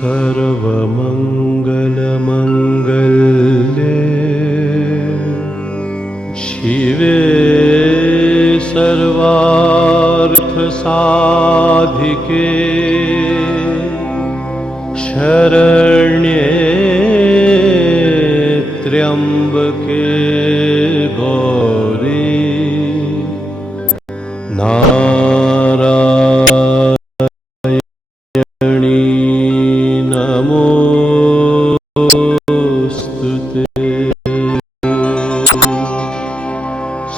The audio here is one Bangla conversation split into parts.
सर्वमङ्गलमङ्गल्ये शिवे सर्वार्थसाधिके शरण्ये त्र्यम्बके गौरी नारायणी नमोस्तुते।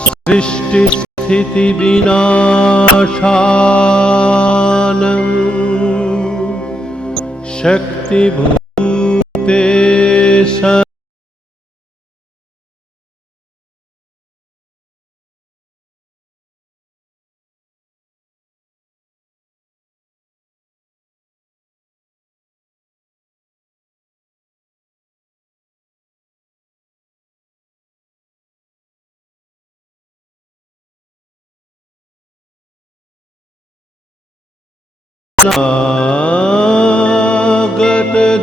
सृष्टिस्थितिविनाशानं शक्तिभूते नागत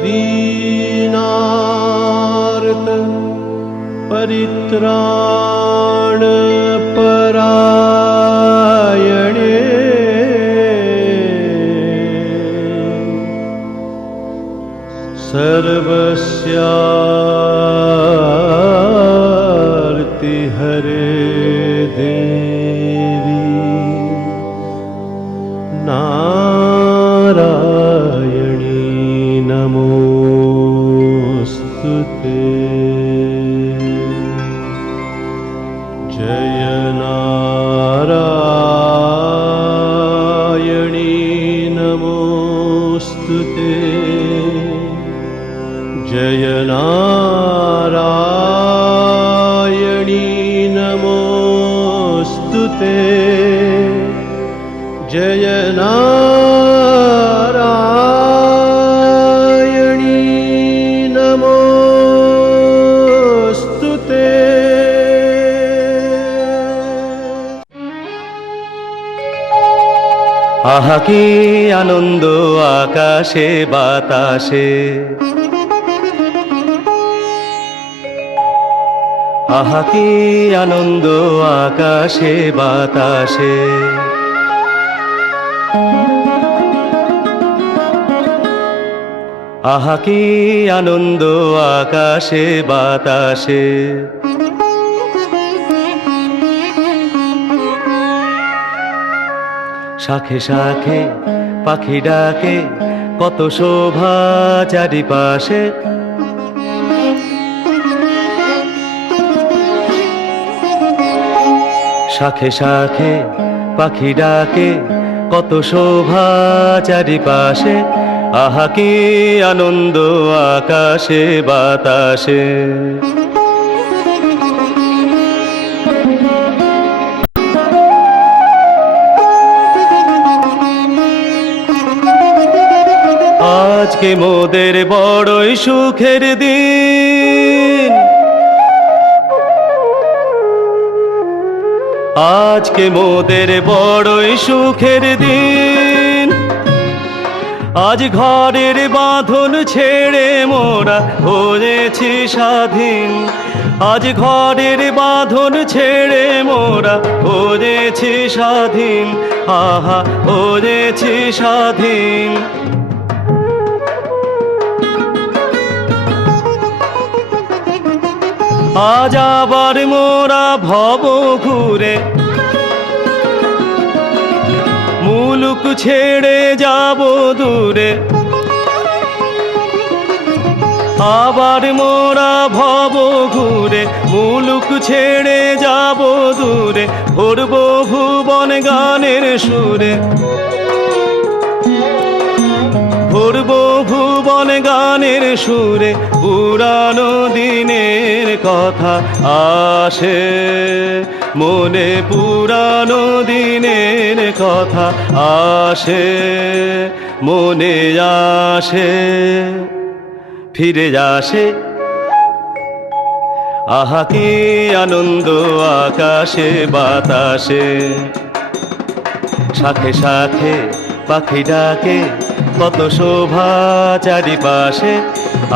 दीनार्त परित्राण परायणे सर्वस्यार्ति हरे देवी नारायणी नमोस्तुते। जय नारायणी नमोस्तुते। जय नारायणी नमोस्तुते। जय नारायणी नमोस्तुते। आहा की आनंद आकाशे बाताशे, आहा की आनंद आकाशे बाताशे। आहा की आनंद आकाशे बाताशे। शाखे शाखे पाखी डाके कत शोभा चारिपाशे। शाखे शाखे पाखी डाके कत शोभा चारिपाशे। आहा की आनंद आकाशे बाताशे। আজকে মোদের বড়ই সুখের দিন, আজকে মোদের বড়ই সুখের দিন। আজ ঘরের বাঁধন ছেড়ে মোরা হয়েছি স্বাধীন। আজ ঘরের বাঁধন ছেড়ে মোরা হয়েছি স্বাধীন। আহা হয়েছি স্বাধীন। আজ আবার মোরা ভব ঘুরে মুলুক ছেড়ে যাব দূরে। আবার মোরা ভব ঘুরে মুলুক ছেড়ে যাব দূরে। ভরব ভুবন গানের সুরে, ভরব ভুবন গানের সুরে। পুরানো দিনের কথা আসে মনে, পুরানো দিনের কথা আসে মনে আসে, ফিরে আসে। आहा की आनंद आकाशे बाताशे शाखे शाखे पाखी डाके কত শোভা চারিপাশে,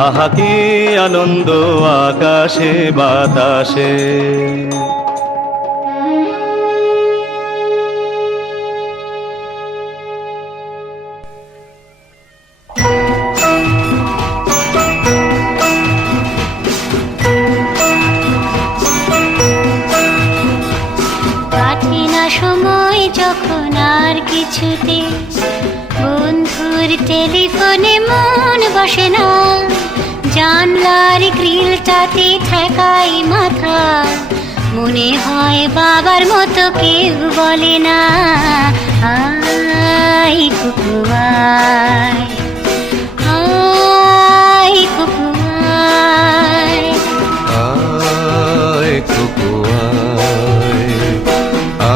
আহা কি আনন্দ আকাশে বাতাসে। কাটে না সময় যখন আর কিছুতে, বন্ধুর টেলিফোনে মন বসে না, জানলার গ্রিলটাতে ঠেকাই মাথা, মনে হয় বাবার মতো কেউ বলে না, আই কুকু আয়, আয় কুকু আয়। আয় কুকু আয়,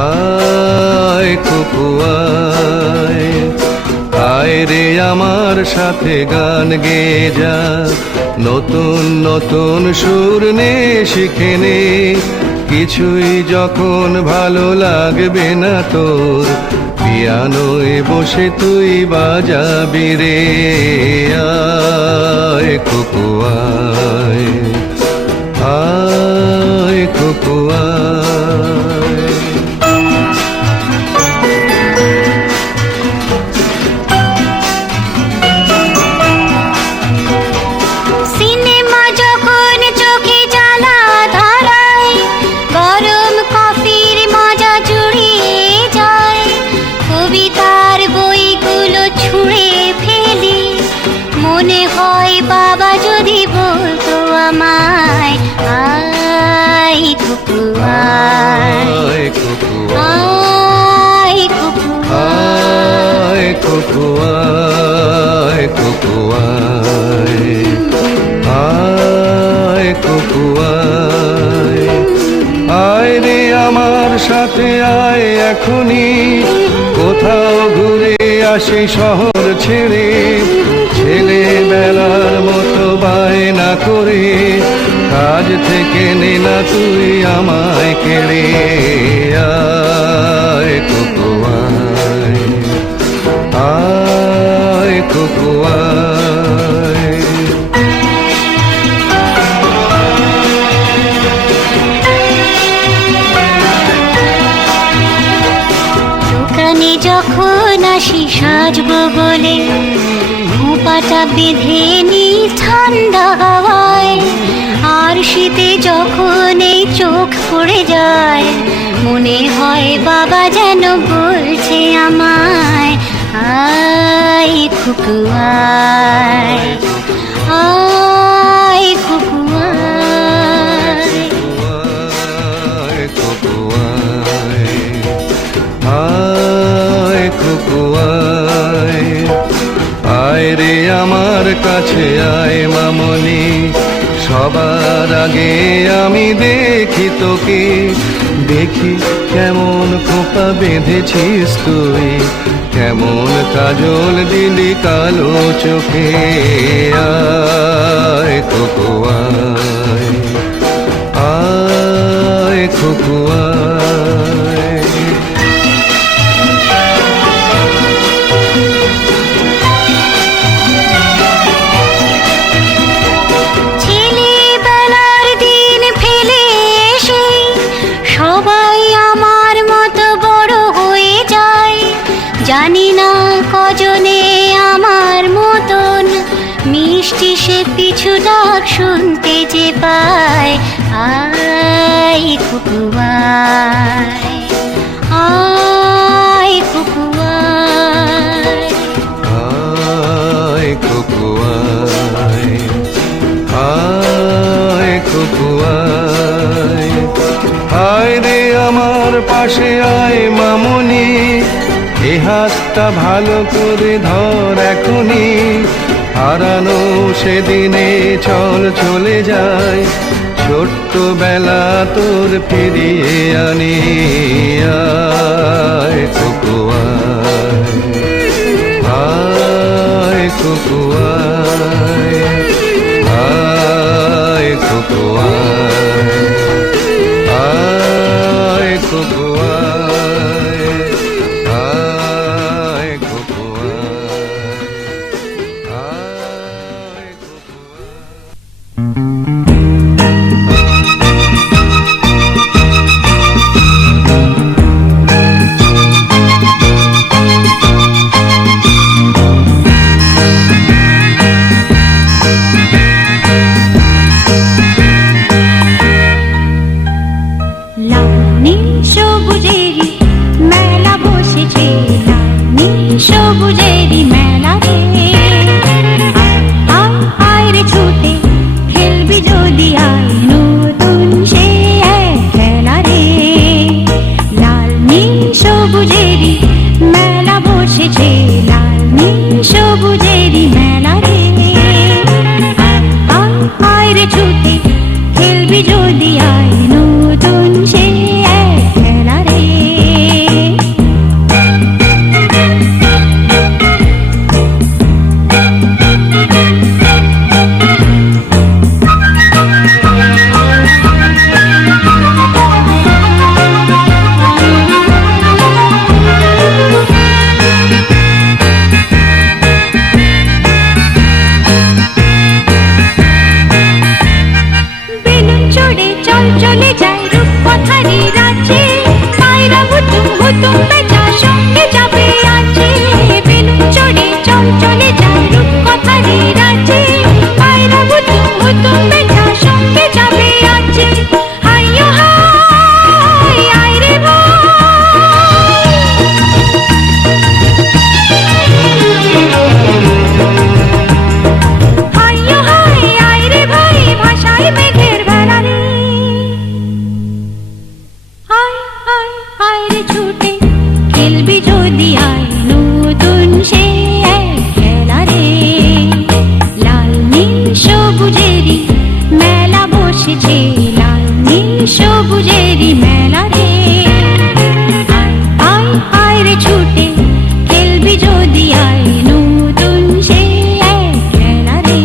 আয় কুকু আয়, আয় রে আমার সাথে গান গেয়ে যা, নতুন নতুন সুর নে শিখে নে, কিছুই যখন ভালো লাগবে না তোর, পিয়ানোয় বসে তুই বাজাবি রে, আয় কুকু আয়, আয় কুকু আয়। সিনেমা যখন চোখে জ্বালা ধরায়, গরম কফির মজা জুড়িয়ে যায়, কবিতার বইগুলো ছুঁড়ে ফেলি, মনে হয় বাবা যদি বলতো আমায়, আয় কুকু আয়, আয় কুকু আয় কুকু আয়, কুকু আয়, কুকু আয়, আয় কুকু আয়, আয় রে আমার সাথে আয় এখনই, কোথাও ঘুরে আসি শহর ছেড়ে, ছেলেবেলার মতো বায়না করে, কাজ থেকে নে না তুই আমায় কেড়ে, আয় কুকু আয়, আয় কুকু আয়। দোকানে যখন আসি সাজবো বলে, খোঁপাটা বেঁধে নি ঠান্ডা হাওয়ায়, আর শীতে যখন এই চোখ পড়ে যায়, মনে হয় বাবা যেন বলছে আমায়, আয় কুকু আয়, আয় কুকু আয়। আয় কুকু আয়, আয় কুকু আয়, আয় রে আমার কাছে আয় মামনি, সবার আগে আমি দেখি তোকে, দেখি কেমন খোপা বেঁধেছিস তুই, কেমন কাজল দিলি কালো চোখে, আয় কুকু আয়, আয় কুকু আয়। ছেলেবেলার দিন ফেলে এসে সবাই আমার মতো বড় হয়ে যায়, জানি না কজনে আমার মতন মিষ্টি সে পিছু ডাক শুনতে যে পায়, আয় কুকু আয়, আয় কুকু আয়। আয় কুকু আয়, আয় কুকু আয়, আয় রে আমার পাশে আয় মামনি, এ হাতটা ভালো করে ধর এখনই, হারানো সেদিনে চল চলে যায়, ছোট্টবেলা তোর ফিরিয়ে আনি, আয় কুকু আয়, আয় কুকু আয়, আয় কুকু আয়, আয় কুকু আয়, আয় কুকু আয়। যদি আয় নতুন সে এক খেলা রে। বেলুন চড়ে চল চলে যায় রূপকথারি রাজ্যে, পায়রা হুতুম হুতুম বেচা সঙ্গে যাবে আছে। বেলুন চড়ে চল চলে যায় রূপকথারি রাজ্যে, পায়রা হুতুম হুতুম বেচা সঙ্গে যাবে আছে। হাইয়ো হাই আয় রে হাইয়ো হাই আয় রে ভাই, ভাষায় মেঘের বেলা রে। আয় আয় আয় রে ছুটে খেলবি যদি আয় নতুন সে এক খেলা রে। লাল নীল সবুজেরই মেলা বসেছে, লাল নীল সবুজেরই মেলা রে। আয় আয় আয় রে ছুটে খেলবি যদি আয় নতুন সে এক খেলা রে।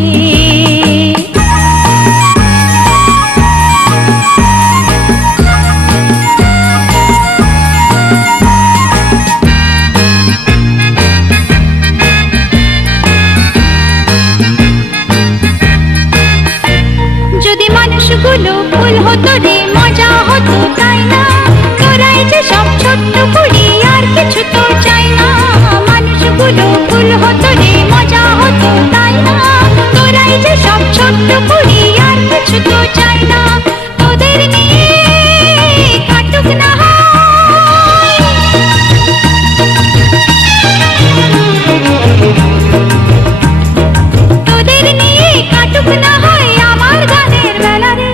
যদি মানুষগুলো ফুল হতো রে মজা হতো তাই না, তোরাই যে সব ছোট্ট কুড়ি আর কিছু তো চাই না। মানুষগুলো ফুল হতো রে মজা হতো তাই না, তোরাই যে সব ছোট্ট কুড়ি আর কিছু তো চাই না। তোদের নিয়ে কাটুক না হয়, তোদের নিয়ে কাটুক না হয় আমার গানের বেলা রে।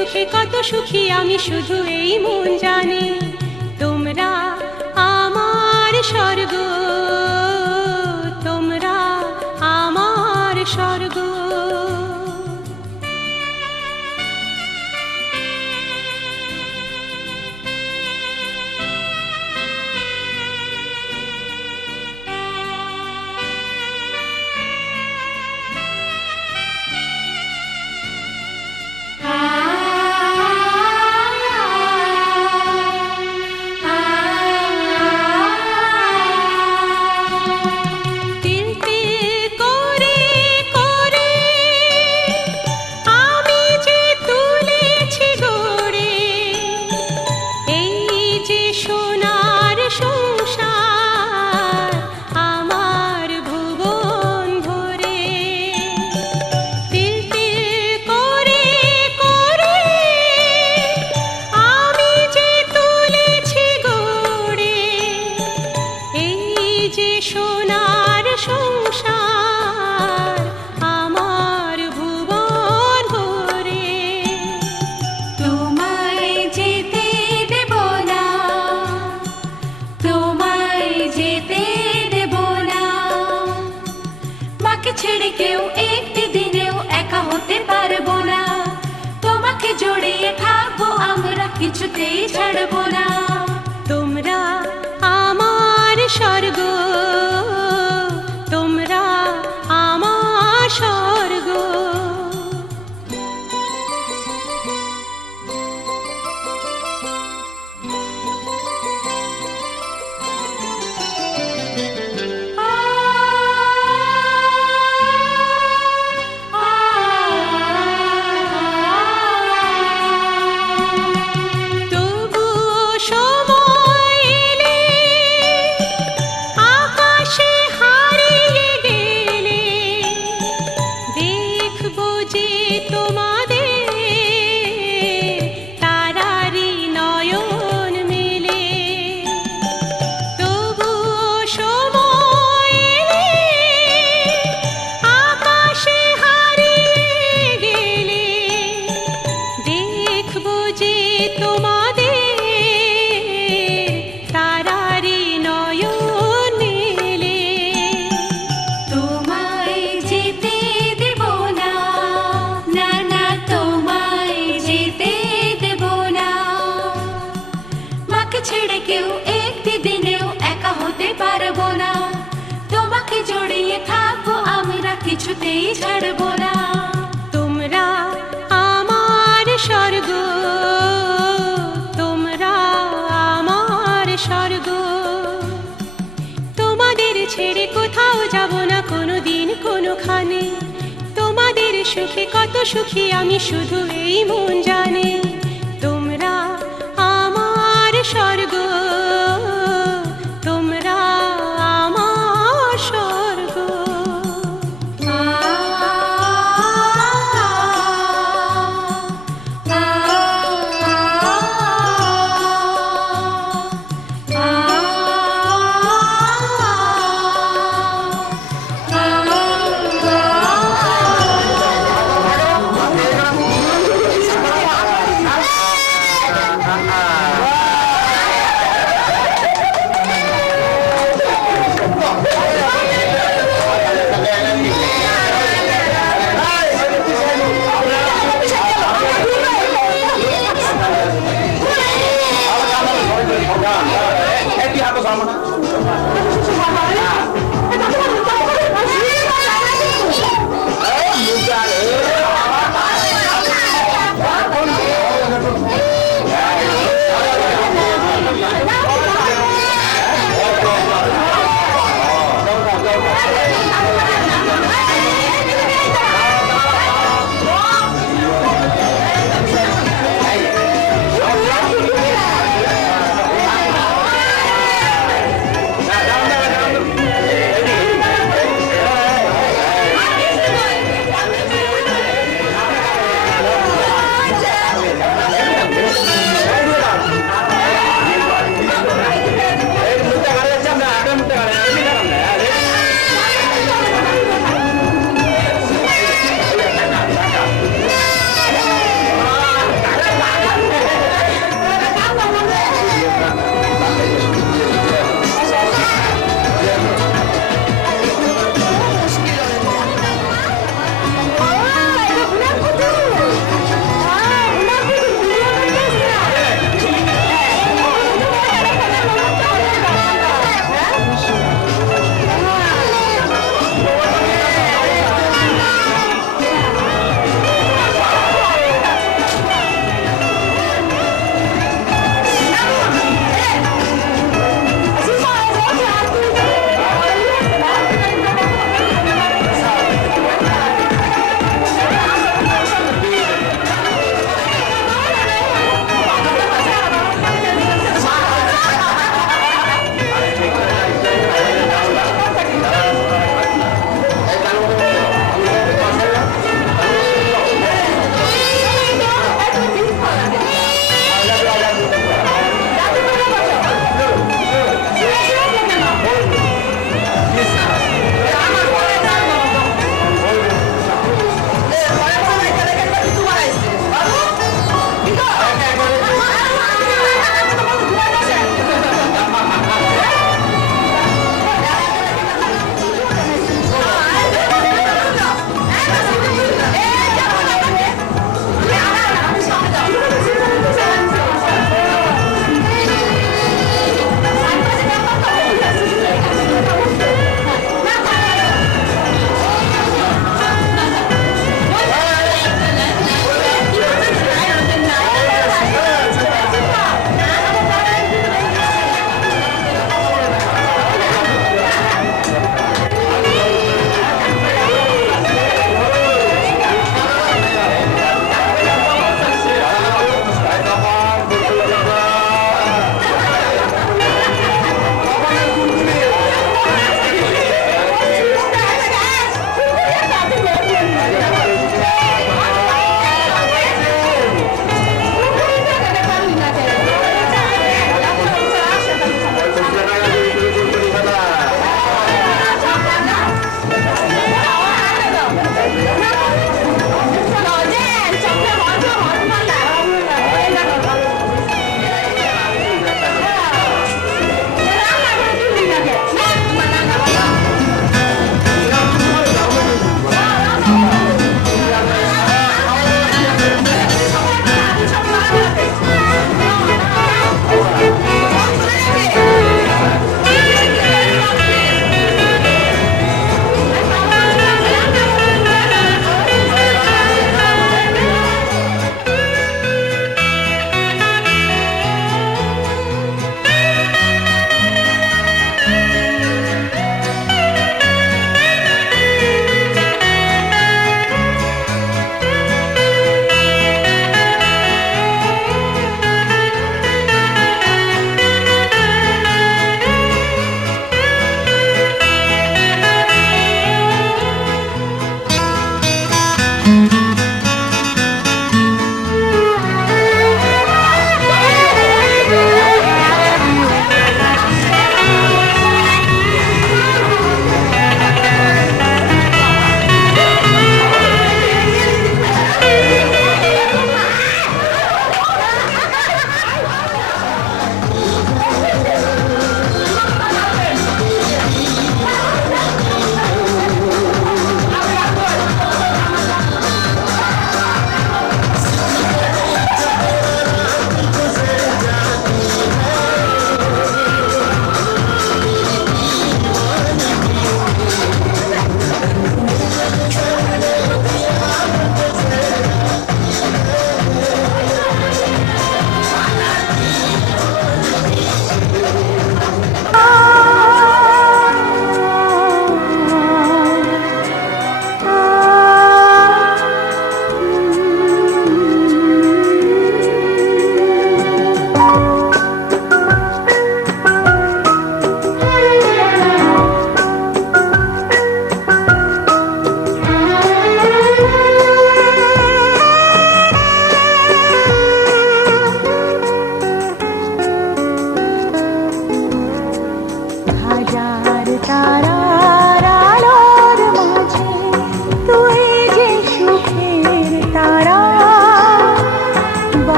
সুখে কত সুখী আমি শুধু এই মন জানে তোমরা আমার স্বর্গ তোমরা আমার স্বর্গ ছেড়ে কেউ একটি দিনেও একা হতে পারবো না তোমাকে জড়িয়ে থাকবো আমরা কিছুতেই ছাড়বো না তোমরা আমার স্বর্গ তোমরা আমার স্বর্গ ছেড়ে কেউ একটি দিনেও একা হতে পারবো না তোমাকে জড়িয়ে থাকবো আমরা কিছুতেই ছাড়বো না তোমরা আমার স্বর্গ তোমরা আমার স্বর্গ তোমাদের ছেড়ে কোথাও যাব না কোনোদিন কোনোখানে তোমাদের সুখে কত সুখী আমি শুধু এই মন জানে তোমরা আমার স্বর্গ তোমরা আমার স্বর্গ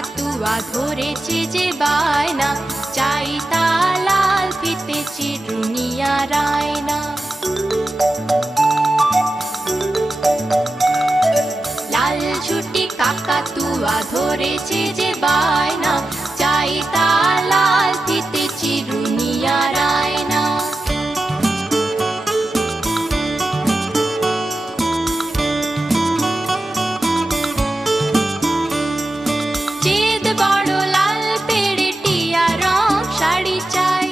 কাকাতুয়া ধরেছে যে বায়না, চাই তা লাল ফিতে চিরুনিয়া রায়না। লাল ছুটি কাকাতুয়া ধরেছে যে বায়না, চাই তা লাল ফিতে চিরুনিয়া রায়না। চেদ বড় লাল পেড়ে টিয়া রং শাড়ি চাই,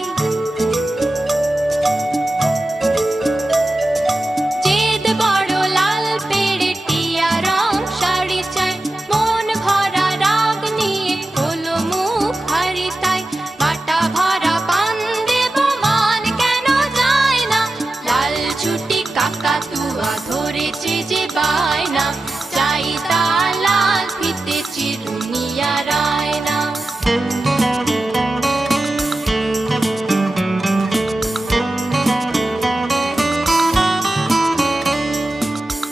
চেদ বড় লাল পেড়ে টিয়া রং শাড়ি চাই। মন ভরা রাগ নিয়ে হলো মুখ হারি তাই, বাটা ভরা পান দেব মান কেন যায় না। লাল ছুটি কাকাতুয়া ধরেছে যে বায়না, চাই তা লাল ফিতে চিরুনিয়া রায়না।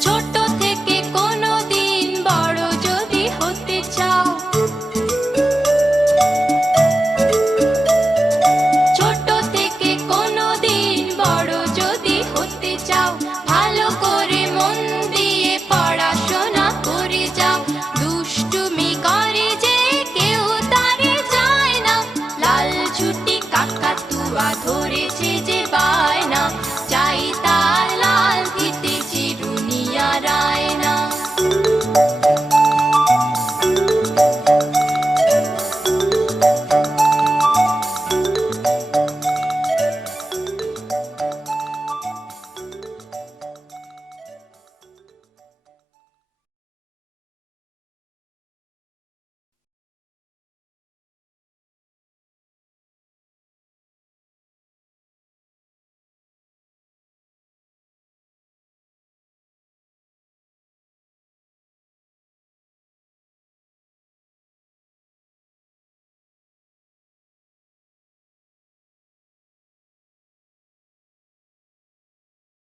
ছোট থেকে কোনো দিন বড় যদি হতে চাও,